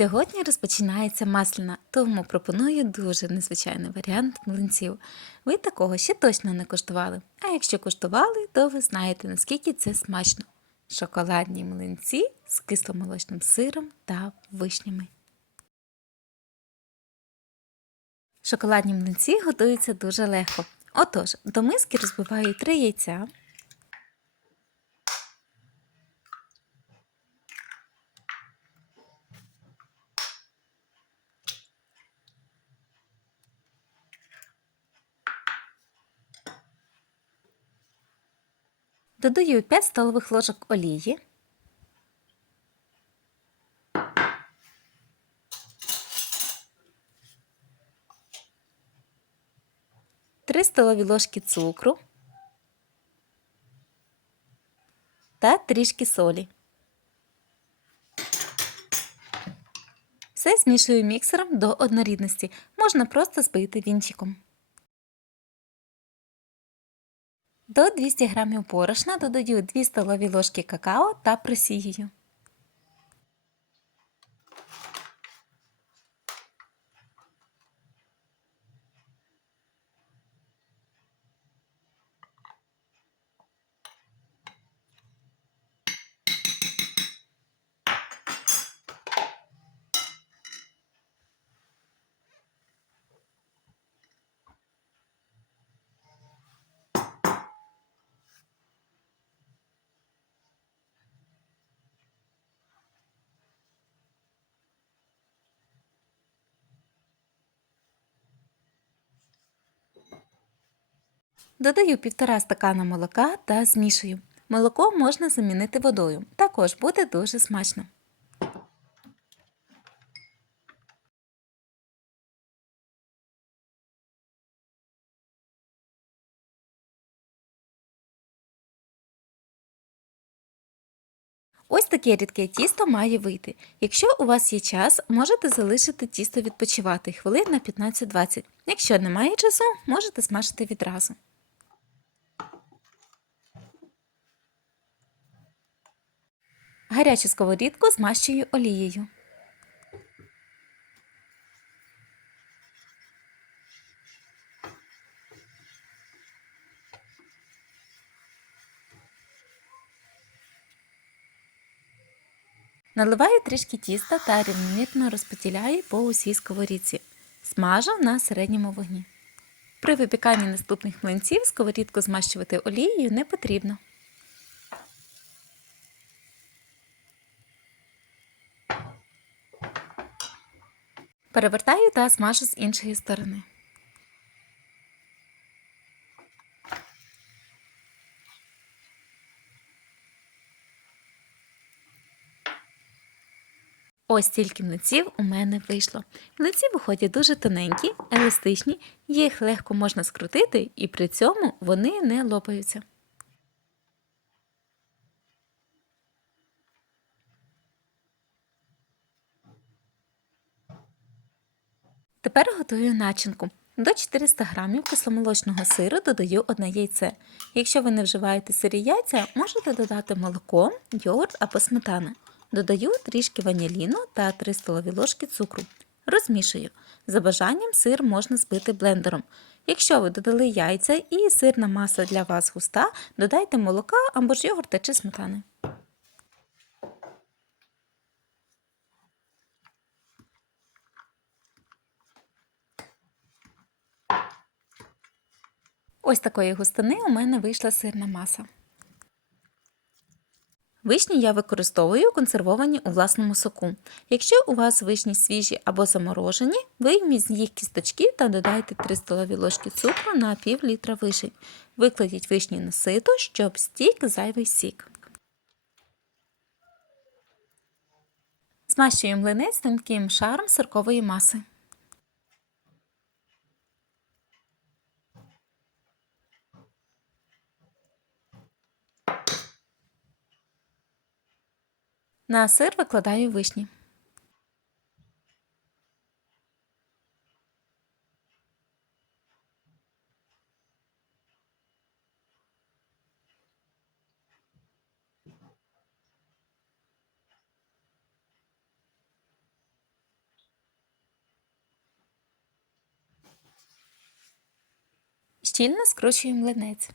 Сьогодні розпочинається масляна, тому пропоную дуже незвичайний варіант млинців. Ви такого ще точно не куштували. А якщо куштували, то ви знаєте, наскільки це смачно. Шоколадні млинці з кисломолочним сиром та вишнями. Шоколадні млинці готуються дуже легко. Отож, до миски розбиваю 3 яйця, Додаю 5 столових ложок олії. Три столові ложки цукру та трішки солі. Все змішую міксером до однорідності. Можна просто збити вінчиком. До 200 г борошна додаю 2 столові ложки какао та просіюю. Додаю півтора стакана молока та змішую. Молоко можна замінити водою. Також буде дуже смачно. Ось таке рідке тісто має вийти. Якщо у вас є час, можете залишити тісто відпочивати хвилин на 15-20. Якщо немає часу, можете смажити відразу. Гарячу сковорідку змащую олією. Наливаю трішки тіста та рівномірно розподіляю по усій сковорідці. Смажу на середньому вогні. При випіканні наступних млинців сковорідку змащувати олією не потрібно. Перевертаю та смажу з іншої сторони. Ось стільки млинців у мене вийшло. Млинці виходять дуже тоненькі, еластичні, їх легко можна скрутити, і при цьому вони не лопаються. Тепер готую начинку. До 400 г кисломолочного сиру додаю одне яйце. Якщо ви не вживаєте сирі яйця, можете додати молоко, йогурт або сметану. Додаю трішки ваніліну та 3 столові ложки цукру. Розмішую. За бажанням сир можна збити блендером. Якщо ви додали яйця і сирна маса для вас густа, додайте молока або ж йогурта чи сметани. Ось такої густини у мене вийшла сирна маса. Вишні я використовую консервовані у власному соку. Якщо у вас вишні свіжі або заморожені, вийміть з їх кісточки та додайте 3 столові ложки цукру на пів літра вишень. Викладіть вишні на сито, щоб стік зайвий сік. Змащую млинець тонким шаром сиркової маси. На сир викладаю вишні. Щільно скручуємо млинець.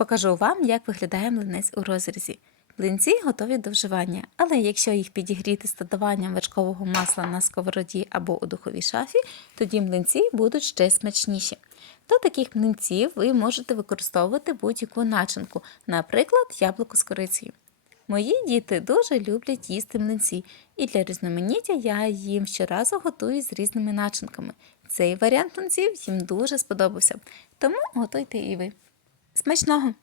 Покажу вам, як виглядає млинець у розрізі. Млинці готові до вживання, але якщо їх підігріти з додаванням вершкового масла на сковороді або у духовій шафі, тоді млинці будуть ще смачніші. До таких млинців ви можете використовувати будь-яку начинку, наприклад, яблуко з корицею. Мої діти дуже люблять їсти млинці, і для різноманіття я їм щоразу готую з різними начинками. Цей варіант млинців їм дуже сподобався, тому готуйте і ви. Смачного!